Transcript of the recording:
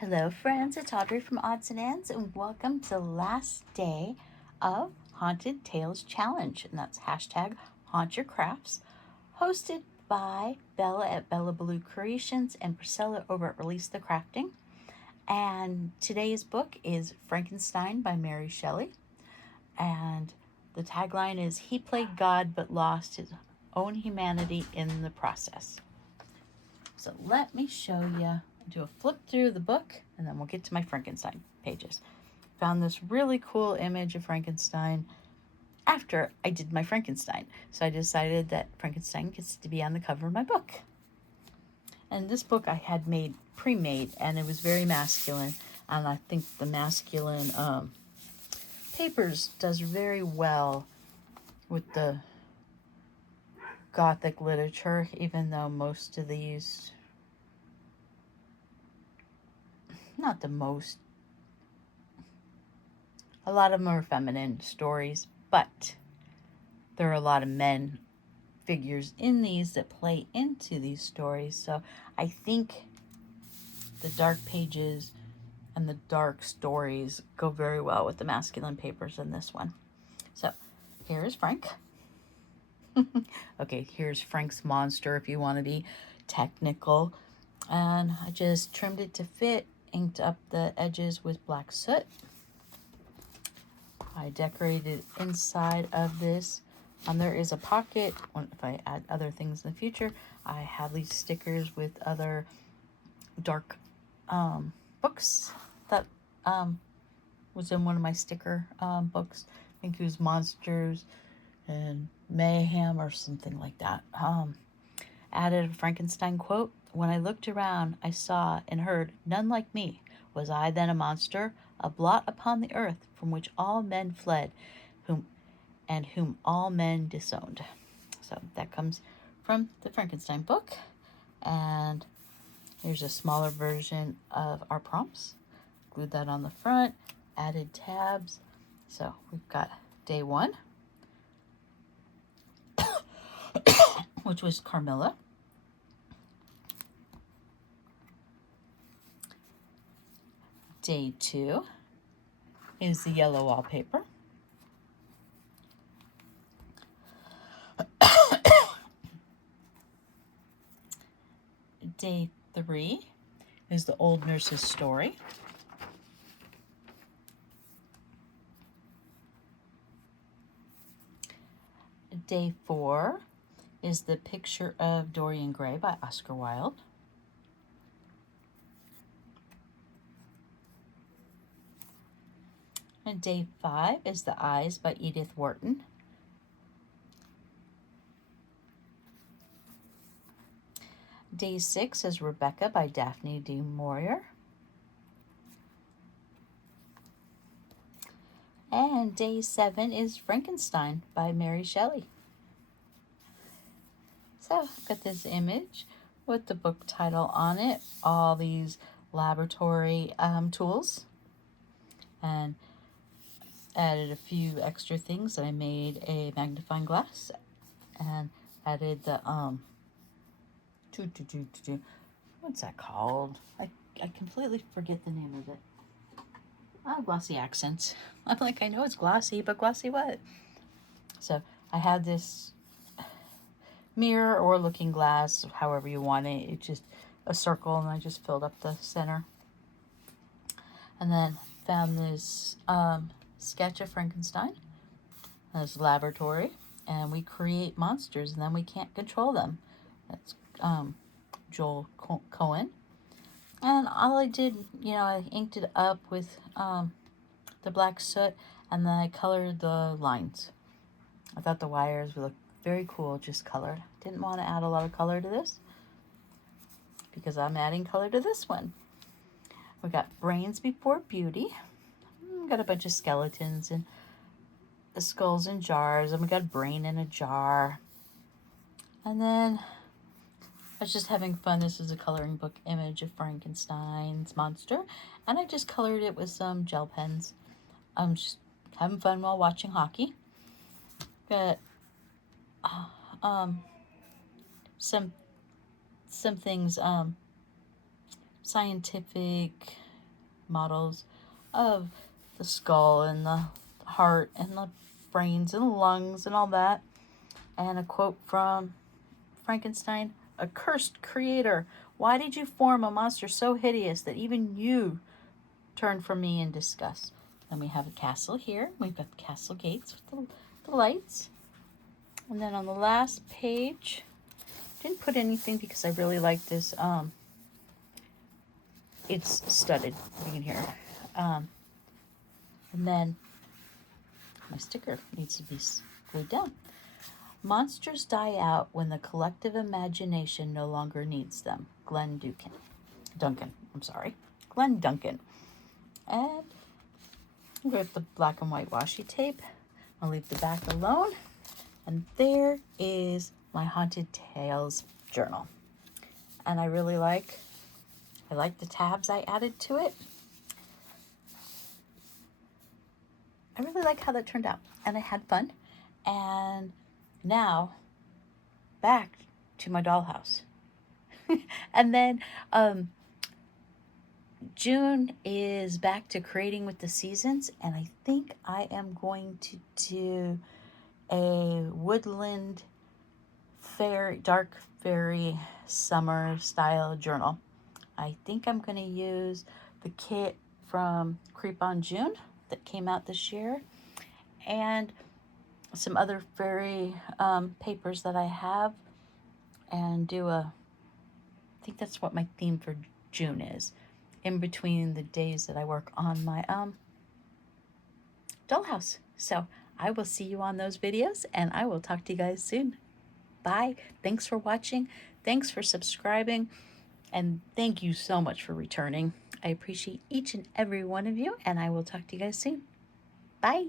Hello friends, it's Audrey from Odds and Ends and welcome to the last day of Haunted Tales Challenge, and that's hashtag Haunt Your Crafts, hosted by Bella at Bella Blue Creations and Priscilla over at Release the Crafting. And today's book is Frankenstein by Mary Shelley, and the tagline is "He played God but lost his own humanity in the process." So let me show you. Do a flip through the book and then we'll get to my Frankenstein pages. Found this really cool image of Frankenstein after I did my Frankenstein. So I decided that Frankenstein gets to be on the cover of my book. And this book I had made, pre-made, and it was very masculine. And I think the masculine papers does very well with the Gothic literature, even though most of these, not the most, a lot of them are feminine stories, but there are a lot of men figures in these that play into these stories. So I think the dark pages and the dark stories go very well with the masculine papers in this one. So here's Frank. Okay, here's Frank's monster if you want to be technical. And I just trimmed it to fit, inked up the edges with black soot. I decorated inside of this. There is a pocket. If I add other things in the future, I have these stickers with other dark books that was in one of my sticker books. I think it was Monsters and Mayhem or something like that. Added a Frankenstein quote. When I looked around, I saw and heard none like me. Was I then a monster, a blot upon the earth from which all men fled, whom all men disowned? So that comes from the Frankenstein book. And here's a smaller version of our prompts. Glued that on the front, added tabs. So we've got day 1, which was Carmilla. Day 2 is the yellow wallpaper. Day 3 is the old nurse's story. Day 4 is the picture of Dorian Gray by Oscar Wilde. And day 5 is The Eyes by Edith Wharton. Day 6 is Rebecca by Daphne du Maurier. And day 7 is Frankenstein by Mary Shelley. So I've got this image with the book title on it, all these laboratory tools, and added a few extra things. I made a magnifying glass and added the what's that called? I completely forget the name of it. Glossy accents. I'm like, I know it's glossy, but glossy what? So I had this mirror or looking glass, however you want it. It's just a circle, and I just filled up the center. And then found this sketch of Frankenstein, this laboratory, and we create monsters, and then we can't control them. That's Joel Cohen. And all I did, I inked it up with the black soot, and then I colored the lines. I thought the wires would look very cool just colored. Didn't want to add a lot of color to this because I'm adding color to this one. We got Brains Before Beauty. We got a bunch of skeletons and skulls in jars, and we got a brain in a jar. And then I was just having fun. This is a coloring book image of Frankenstein's monster, and I just colored it with some gel pens. I'm just having fun while watching hockey. Got some things, scientific models of the skull and the heart and the brains and the lungs and all that. And a quote from Frankenstein: "Accursed creator, why did you form a monster so hideous that even you turned from me in disgust?" And we have a castle here. We've got the castle gates with the lights. And then on the last page, didn't put anything because I really like this. It's studded, you can hear. And then my sticker needs to be glued down. "Monsters die out when the collective imagination no longer needs them." Glenn Duncan. Glenn Duncan. And with the black and white washi tape, I'll leave the back alone. And there is my Haunted Tales journal. And I like the tabs I added to it. I really like how that turned out. And I had fun. And now, back to my dollhouse. And then June is back to creating with the seasons, and I think I am going to do a woodland dark fairy summer style journal. I think I'm going to use the kit from Creep on June that came out this year, and some other fairy papers that I have, and I think that's what my theme for June is, in between the days that I work on my dollhouse. So I will see you on those videos, and I will talk to you guys soon. Bye. Thanks for watching. Thanks for subscribing. And thank you so much for returning. I appreciate each and every one of you, and I will talk to you guys soon. Bye.